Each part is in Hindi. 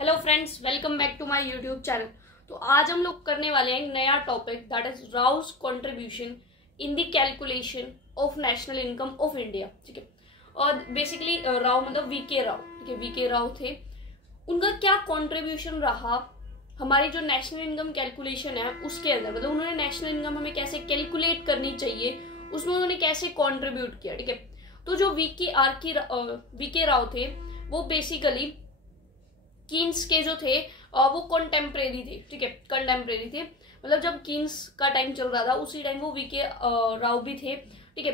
Hello friends, welcome back to my YouTube channel. तो आज हम लोग करने वाले हैं एक नया topic, that is Rao's contribution in the calculation of national income of India. ठीक है, और बेसिकली राव मतलब वीके राव। ठीक है, वीके राव थे, उनका क्या कंट्रीब्यूशन रहा हमारी जो नेशनल इनकम कैलकुलेशन है उसके अंदर, मतलब उन्होंने नेशनल इनकम हमें कैसे कैलकुलेट करनी चाहिए उसमें उन्होंने कैसे कंट्रीब्यूट किया। ठीक है, तो जो वीके राव थे वो बेसिकली कीन्स के जो थे वो कंटेम्परेरी थे। ठीक है, कंटेम्परेरी थे, मतलब जब कीन्स का टाइम चल रहा था उसी टाइम वो वीके राव भी थे। ठीक है,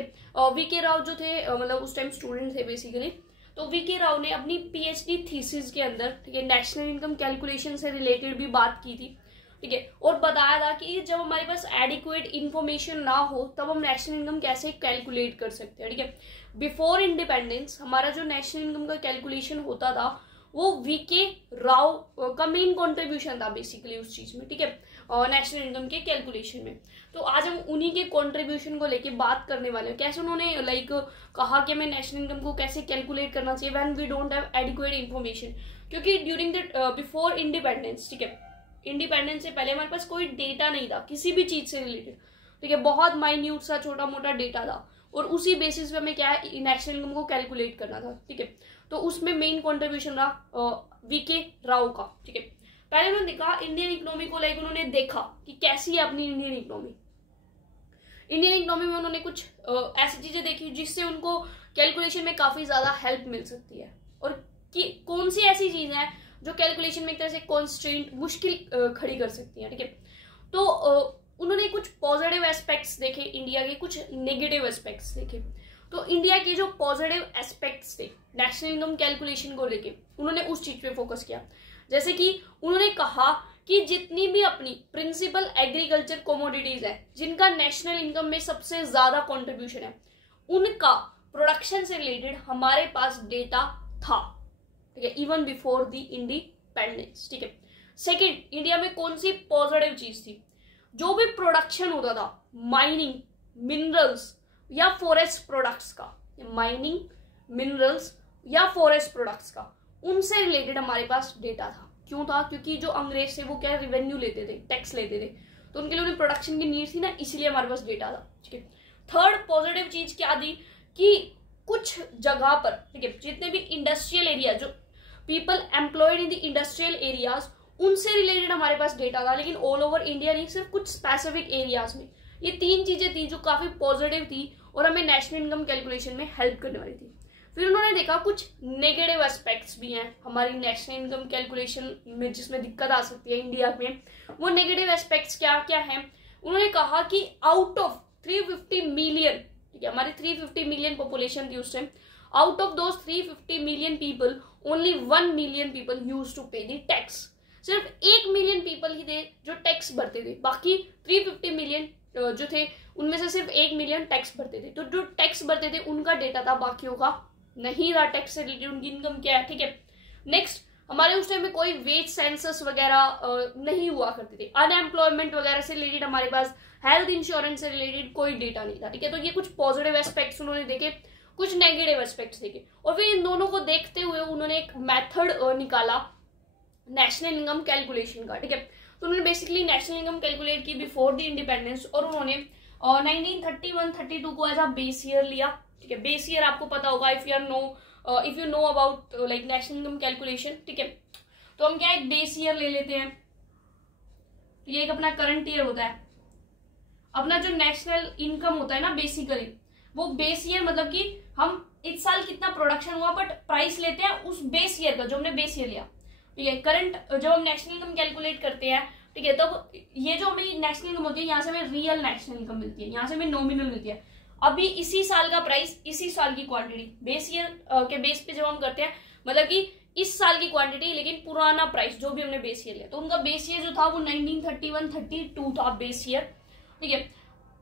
वीके राव जो थे मतलब उस टाइम स्टूडेंट थे बेसिकली। तो वीके राव ने अपनी पीएचडी थीसिस के अंदर, ठीक है, नेशनल इनकम कैलकुलेशन से रिलेटेड भी बात की थी। ठीक है, और बताया था कि जब हमारे पास एडिक्वेट इंफॉर्मेशन ना हो तब हम नेशनल इनकम कैसे कैलकुलेट कर सकते हैं। ठीक है, बिफोर इंडिपेंडेंस हमारा जो नेशनल इनकम का कैलकुलेशन होता था वो वीके राव का मेन कंट्रीब्यूशन था बेसिकली उस चीज में। ठीक है, नेशनल इनकम के कैलकुलेशन में। तो आज हम उन्हीं के कंट्रीब्यूशन को लेके बात करने वाले हैं, कैसे उन्होंने कहा कि हमें नेशनल इनकम को कैसे कैलकुलेट करना चाहिए when we don't have adequate information. क्योंकि ड्यूरिंग द बिफोर इंडिपेंडेंस, ठीक है, इंडिपेंडेंस से पहले हमारे पास कोई डेटा नहीं था किसी भी चीज से रिलेटेड। ठीक है, बहुत माइन्यूट सा छोटा मोटा डेटा था और उसी बेसिस पे हमें क्या है नेशनल इनकम को कैलकुलेट करना था। ठीक है, तो उसमें मेन कंट्रीब्यूशन रहा वीके राव का। ठीक है, पहले उन्होंने देखा इंडियन इकोनॉमी को, उन्होंने देखा कि कैसी है अपनी इंडियन इकोनॉमी। इंडियन इकोनॉमी में उन्होंने कुछ ऐसी चीजें देखी जिससे उनको कैलकुलेशन में काफी ज्यादा हेल्प मिल सकती है, और कि कौन सी ऐसी चीज है जो कैलकुलेशन में एक तरह से कॉन्स्ट्रेंट मुश्किल खड़ी कर सकती है। ठीक है, तो उन्होंने कुछ पॉजिटिव एस्पेक्ट्स देखे इंडिया के, कुछ नेगेटिव एस्पेक्ट्स देखे। तो इंडिया के जो पॉजिटिव एस्पेक्ट्स थे नेशनल इनकम कैलकुलेशन को लेके उन्होंने उस चीज पे फोकस किया। जैसे कि उन्होंने कहा कि जितनी भी अपनी प्रिंसिपल एग्रीकल्चर कमोडिटीज है जिनका नेशनल इनकम में सबसे ज्यादा कंट्रीब्यूशन है उनका प्रोडक्शन से रिलेटेड हमारे पास डेटा था। ठीक है, इवन बिफोर द इंडिपेंडेंस। ठीक है, सेकेंड, इंडिया में कौन सी पॉजिटिव चीज थी, जो भी प्रोडक्शन होता था माइनिंग, मिनरल्स या फॉरेस्ट प्रोडक्ट्स का, माइनिंग, मिनरल्स या फॉरेस्ट प्रोडक्ट्स का, उनसे रिलेटेड हमारे पास डेटा था। क्यों था? क्योंकि जो अंग्रेज थे वो क्या रेवेन्यू लेते थे, टैक्स लेते थे, तो उनके लिए उन्हें प्रोडक्शन की नीड थी ना, इसलिए हमारे पास डेटा था। ठीक है, थर्ड पॉजिटिव चीज क्या थी कि कुछ जगह पर, ठीक है, जितने भी इंडस्ट्रियल एरिया, जो people employed in the industrial areas, उनसे रिलेटेड हमारे पास डेटा था, लेकिन ऑल ओवर इंडिया नहीं, सिर्फ कुछ स्पेसिफिक एरियाज में। ये तीन चीजें थी जो काफी पॉजिटिव थी और हमें नेशनल इनकम कैलकुलेशन में हेल्प करने वाली थी। फिर उन्होंने देखा कुछ नेगेटिव एस्पेक्ट्स भी हैं हमारी नेशनल इनकम कैलकुलेशन में जिसमें दिक्कत आ सकती है इंडिया में। वो नेगेटिव एस्पेक्ट्स क्या क्या हैं? उन्होंने कहा कि आउट ऑफ 350 मिलियन, ठीक है, हमारी 350 मिलियन पॉपुलेशन थी उस time, out of those 350 million people only 1 million people use to pay the tax. सिर्फ 1 मिलियन पीपल ही थे जो टैक्स भरते थे, बाकी 350 मिलियन जो थे उनमें से सिर्फ 1 मिलियन टैक्स भरते थे। तो जो टैक्स भरते थे उनका डेटा था, बाकियों का नहीं था टैक्स से रिलेटेड उनकी इनकम क्या है। ठीक है, नेक्स्ट, हमारे उस टाइम में कोई वेज सेंसस वगैरह नहीं हुआ करते थे, अनएम्प्लॉयमेंट वगैरह से रिलेटेड हमारे पास, हेल्थ इंश्योरेंस से रिलेटेड कोई डेटा नहीं था। ठीक है, तो ये कुछ पॉजिटिव एस्पेक्ट्स उन्होंने देखे, कुछ नेगेटिव एस्पेक्ट्स देखे, और फिर इन दोनों को देखते हुए उन्होंने एक मेथड निकाला नेशनल इनकम कैलकुलेशन का। ठीक है, तो उन्होंने बेसिकली नेशनल इनकम कैलकुलेट की बिफोर द इंडिपेंडेंस, और उन्होंने 1931-32 को एज अ बेस ईयर लिया। ठीक है, बेस ईयर आपको पता होगा if you know about national income calculation. ठीक है, तो हम क्या एक बेस ईयर ले लेते हैं, ये एक अपना करंट ईयर होता है। अपना जो नेशनल इनकम होता है ना बेसिकली, वो बेस ईयर मतलब कि हम इस साल कितना प्रोडक्शन हुआ बट प्राइस लेते हैं उस बेस ईयर का, जो हमने बेस ईयर लिया। ठीक है, करंट जब हम नेशनल इनकम कैलकुलेट करते हैं, ठीक है, तब ये जो हमें नेशनल इनकम होती है यहाँ से हमें रियल नेशनल इनकम मिलती है, यहाँ से हमें नॉमिनल मिलती है। अभी इसी साल का प्राइस, इसी साल की क्वांटिटी, बेस ईयर के बेस पे जब हम करते हैं, मतलब कि इस साल की क्वांटिटी लेकिन पुराना प्राइस जो भी हमने बेस ईयर लिया, तो उनका बेस ईयर जो था वो 1931-32 था बेस ईयर। ठीक है,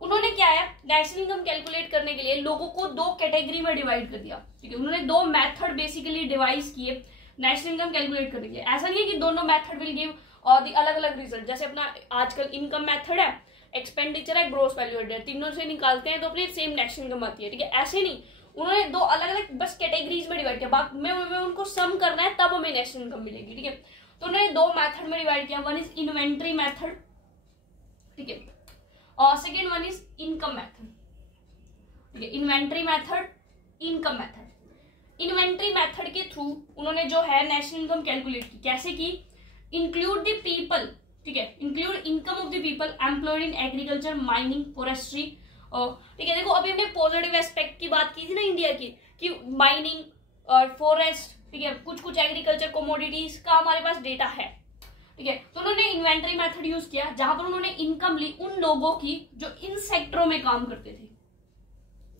उन्होंने क्या है नेशनल इनकम कैलकुलेट करने के लिए लोगों को दो कैटेगरी में डिवाइड कर दिया। ठीक है, उन्होंने दो मेथड बेसिकली डिवाइस किए नेशनल इनकम कैलकुलेट करने के लिए। ऐसा नहीं है कि दोनों मेथड विल गिव और अलग अलग रिजल्ट, जैसे अपना आजकल इनकम मेथड है, एक्सपेंडिचर है, ग्रोस वैल्यू एडेड, तीनों से निकालते हैं तो अपने सेम नेशनल इनकम आती है। ठीक है, ऐसे नहीं, उन्होंने दो अलग अलग बस कैटेगरीज में डिवाइड किया, में उनको सम करना है तब हमें नेशनल इनकम मिलेगी। ठीक है, तो उन्होंने दो मेथड में डिवाइड किया, वन इज इन्वेंट्री मेथड, ठीक है, और second one is income method, ठीक है, inventory method, income method. Inventory method के थ्रू उन्होंने जो है नेशनल इनकम कैलकुलेट की, कैसे की, इंक्लूड द पीपल, ठीक है, include income of the people employed in agriculture, mining, forestry, ठीक है। देखो अभी हमने पॉजिटिव एस्पेक्ट की बात की थी ना इंडिया की, कि माइनिंग और फॉरेस्ट, ठीक है, कुछ कुछ एग्रीकल्चर कमोडिटीज का हमारे पास डेटा है, ठीक है। तो उन्होंने इन्वेंटरी मेथड यूज किया जहां पर उन्होंने इनकम ली उन लोगों की जो इन सेक्टरों में काम करते थे।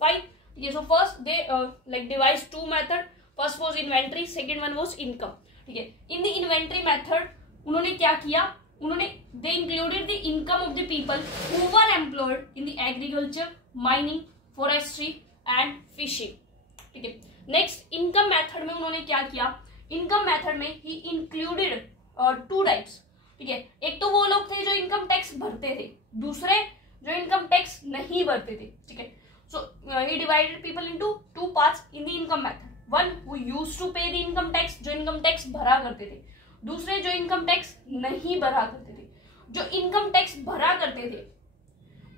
फाइन, ठीक है। So first they like devise two method, first was inventory, second one was income, ठीक है। इन द इन्वेंटरी मेथड उन्होंने क्या किया, उन्होंने they included the income of the people who were employed in the agriculture, mining, forestry and fishing, ठीक है। नेक्स्ट इनकम मेथड में उन्होंने क्या किया, इनकम मेथड में ही इंक्लूडेड टू टाइप्स, ठीक है। एक तो वो लोग थे जो इनकम टैक्स भरते थे, दूसरे जो इनकम टैक्स नहीं भरते थे, ठीक है। So he divided people into two parts in the income method, one who used to pay the income tax, जो इनकम टैक्स भरा करते थे, दूसरे जो इनकम टैक्स नहीं भरा करते थे। जो इनकम टैक्स भरा करते थे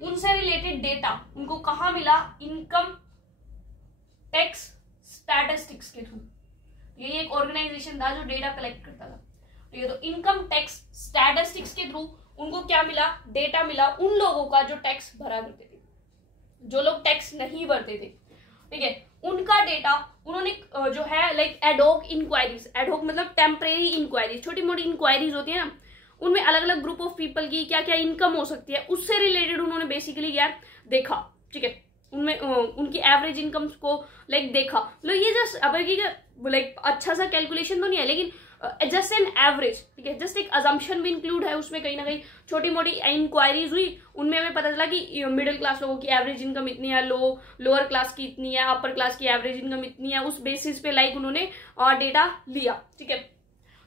उनसे रिलेटेड डेटा उनको कहाँ मिला, इनकम टैक्स स्टैटिस्टिक्स के थ्रू, ये एक ऑर्गेनाइजेशन था जो डेटा कलेक्ट करता था, ठीक है। तो इनकम टैक्स स्टैटिस्टिक्स के थ्रू उनको क्या मिला, डेटा मिला उन लोगों का जो टैक्स भरा करते थे। जो लोग टैक्स नहीं भरते थे, ठीक है, उनका डेटा उन्होंने जो है लाइक एडहॉक इंक्वायरीज, एडहॉक मतलब टेम्परेरी इंक्वायरीज, छोटी मोटी इंक्वायरीज होती है ना, उनमें अलग अलग ग्रुप ऑफ पीपल की क्या क्या इनकम हो सकती है, उससे रिलेटेड उन्होंने बेसिकली क्या देखा, ठीक है। उनमें उनकी एवरेज इनकम को लाइक देखा, मतलब ये जस्ट अब लाइक अच्छा सा कैलकुलेशन तो नहीं है, लेकिन जस्ट एन एवरेज, ठीक है, जस्ट एक अजम्पशन भी इंक्लूड है उसमें, कहीं ना कहीं छोटी मोटी इंक्वायरीज हुई, उनमें हमें पता चला कि मिडिल क्लास लोगों की एवरेज इनकम इतनी है, लोअर क्लास की इतनी है, अपर क्लास की एवरेज इनकम इतनी है, उस बेसिस पे लाइक उन्होंने डेटा लिया, ठीक है।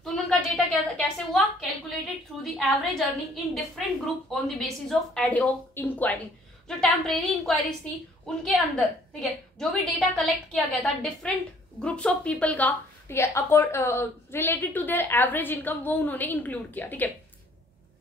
तो उनका डेटा कैसे हुआ, calculated through the average earning in different group on the basis of ad hoc inquiry. जो टेम्परेरी इंक्वायरीज थी उनके अंदर, ठीक है, जो भी डेटा कलेक्ट किया गया था डिफरेंट ग्रुप्स ऑफ पीपल का, ठीक है, related to their average income, वो उन्होंने इंक्लूड किया, ठीक है।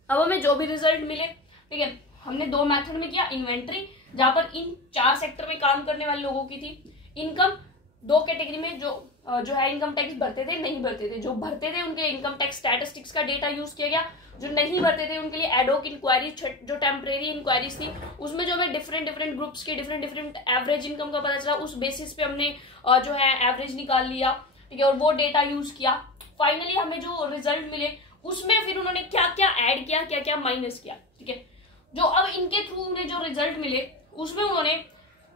अब हमें जो भी रिजल्ट मिले, ठीक है, हमने दो मेथड में किया, इन्वेंट्री जहां पर इन चार सेक्टर में काम करने वाले लोगों की थी, इनकम दो कैटेगरी में, जो है इनकम टैक्स भरते थे, नहीं भरते थे, जो भरते थे उनके इनकम टैक्स स्टैटिस्टिक्स का डेटा यूज किया गया, जो नहीं भरते थे उनके लिए एडहॉक इंक्वायरी, जो टेम्परेरी इंक्वायरीज थी उसमें जो हमें डिफरेंट ग्रुप्स की डिफरेंट एवरेज इनकम का पता चला, उस बेसिस पे हमने जो है एवरेज निकाल लिया, ठीक है, और वो डेटा यूज किया। फाइनली हमें जो रिजल्ट मिले उसमें फिर उन्होंने क्या क्या ऐड किया, क्या क्या माइनस किया, ठीक है। जो अब इनके थ्रू उन्हें जो रिजल्ट मिले उसमें उन्होंने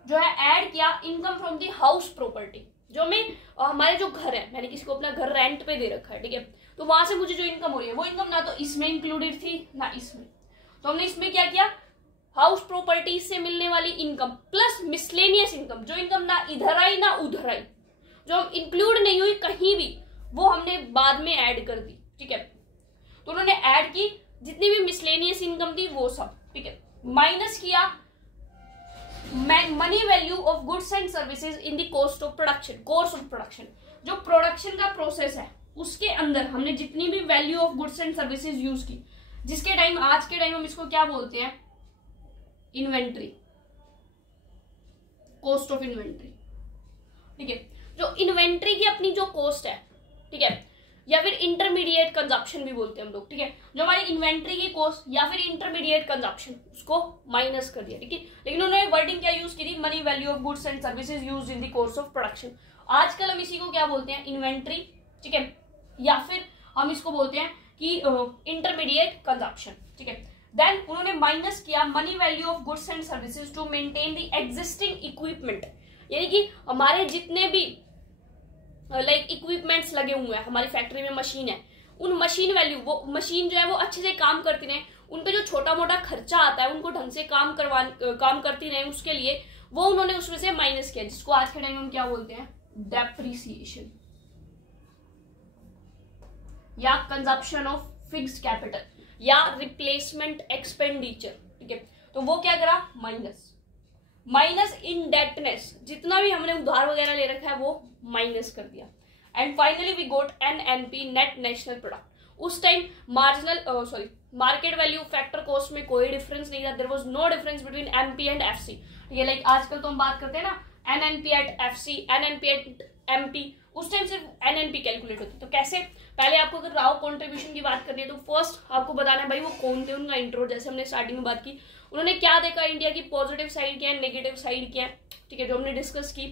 जो है ऐड किया income from the house property, जो में हमारे जो घर है, मैंने किसी को अपना घर रेंट पे दे रखा है, ठीक है, तो वहां से मुझे जो इनकम हो रही है वो इनकम ना तो इसमें इंक्लूडेड थी ना इसमें, तो हमने इसमें क्या किया, हाउस प्रॉपर्टी से मिलने वाली इनकम प्लस मिसलेनियस इनकम, जो इनकम ना इधर आई ना उधर आई, जो इंक्लूड नहीं हुई कहीं भी, वो हमने बाद में ऐड कर दी, ठीक है। तो उन्होंने ऐड की जितनी भी मिसलेनियस इनकम थी वो सब, ठीक है, माइनस किया money value of goods and services in the cost of production, course of production, जो प्रोडक्शन का प्रोसेस है उसके अंदर हमने जितनी भी value of goods and services use की, जिसके टाइम आज के टाइम हम इसको क्या बोलते हैं, इन्वेंट्री, कॉस्ट ऑफ इन्वेंट्री, ठीक है। जो इन्वेंट्री की अपनी जो कॉस्ट है, ठीक है, या फिर इंटरमीडिएट कंजप्शन भी बोलते हैं हम लोग, ठीक है, जो हमारी इन्वेंट्री की कॉस्ट या फिर इंटरमीडिएट कंजप्शन, उसको माइनस कर दिया, ठीक है। लेकिन उन्होंने वर्डिंग क्या यूज की थी, money value of goods and services used in the course of production. आजकल हम इसी को क्या बोलते हैं, इन्वेंट्री, ठीक है, या फिर हम इसको बोलते हैं कि इंटरमीडिएट कंजप्शन, ठीक है। देन उन्होंने माइनस किया money value of goods and services to maintain the existing equipment, यानी कि हमारे जितने भी लाइक इक्विपमेंट्स लगे हुए हैं, हमारी फैक्ट्री में मशीन है, उन मशीन वैल्यू, वो मशीन जो है वो अच्छे से काम करती रहे, उन पे जो छोटा मोटा खर्चा आता है उनको ढंग से काम करती रहे, उसके लिए वो उन्होंने उसमें से माइनस किया, जिसको आज के टाइम में हम क्या बोलते हैं, डेप्रिसिएशन या कंजप्शन ऑफ फिक्स्ड कैपिटल या रिप्लेसमेंट एक्सपेंडिचर, ठीक है। तो वो क्या करा, माइनस इंडेटनेस, जितना भी हमने उधार वगैरह ले रखा है वो माइनस कर दिया। And finally we got NNP, net national product. उस time market value factor cost में कोई डिफरेंस नहीं था, there was no difference between MP and FC. ये लाइक आजकल तो हम बात करते हैं ना NNP at FC, NNP at MP, उस टाइम सिर्फ एनएनपी कैलकुलेट होती। तो कैसे, पहले आपको अगर राव कंट्रीब्यूशन की बात करनी है तो फर्स्ट आपको बताना है भाई वो कौन थे, उनका इंट्रो, जैसे हमने स्टार्टिंग में बात की उन्होंने क्या देखा, इंडिया की पॉजिटिव साइड क्या है, नेगेटिव साइड क्या है, ठीक है, जो हमने डिस्कस की।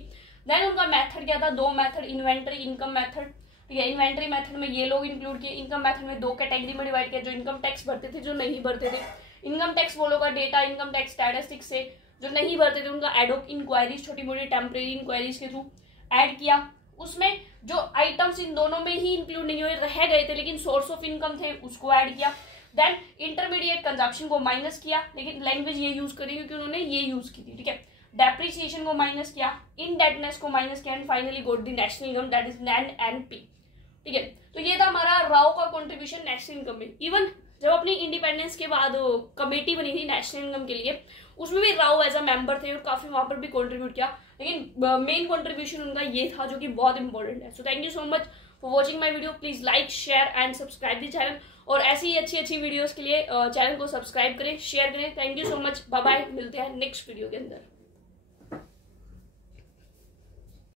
देन उनका मेथड क्या था, दो मेथड, इन्वेंटरी इनकम मेथड, ठीक है, इन्वेंटरी मेथड में ये लोग इंक्लूड किए, इनकम मेथड में दो कैटेगरी में डिवाइड किया, जो इनकम टैक्स भरते थे, जो नहीं भरते थे। इनकम टैक्स वो लोग का डेटा इनकम टैक्स स्टैटिस्टिक्स से, जो नहीं भरते थे उनका एडोक इंक्वायरीज, छोटी मोटी टेम्परेरी इंक्वायरीज के थ्रू ऐड किया। उसमें जो आइटम्स इन दोनों में ही इंक्लूड नहीं हुए, रह गए थे लेकिन सोर्स ऑफ इनकम थे, उसको ऐड किया। देन इंटरमीडिएट कंजप्शन को माइनस किया, लेकिन लैंग्वेज ये यूज करी क्योंकि उन्होंने ये यूज की थी, ठीक है। डेप्रिसिएशन को माइनस किया, इनडेटनेस को माइनस किया, and finally goat the national income, that is NNP, ठीक है। तो ये था हमारा राव का कंट्रीब्यूशन नेशनल इनकम में। इवन जब अपनी इंडिपेंडेंस के बाद कमेटी बनी थी नेशनल इनकम के लिए, उसमें भी राव एज अ मेंबर थे और काफी वहां पर भी कंट्रीब्यूट किया, लेकिन मेन कंट्रीब्यूशन उनका ये था जो कि बहुत इंपॉर्टेंट है। So thank you so much for watching my video, please like share and subscribe the channel, और ऐसी ही अच्छी वीडियोस के लिए चैनल को सब्सक्राइब करें, शेयर करें। Thank you so much, bye bye, मिलते हैं नेक्स्ट वीडियो के अंदर।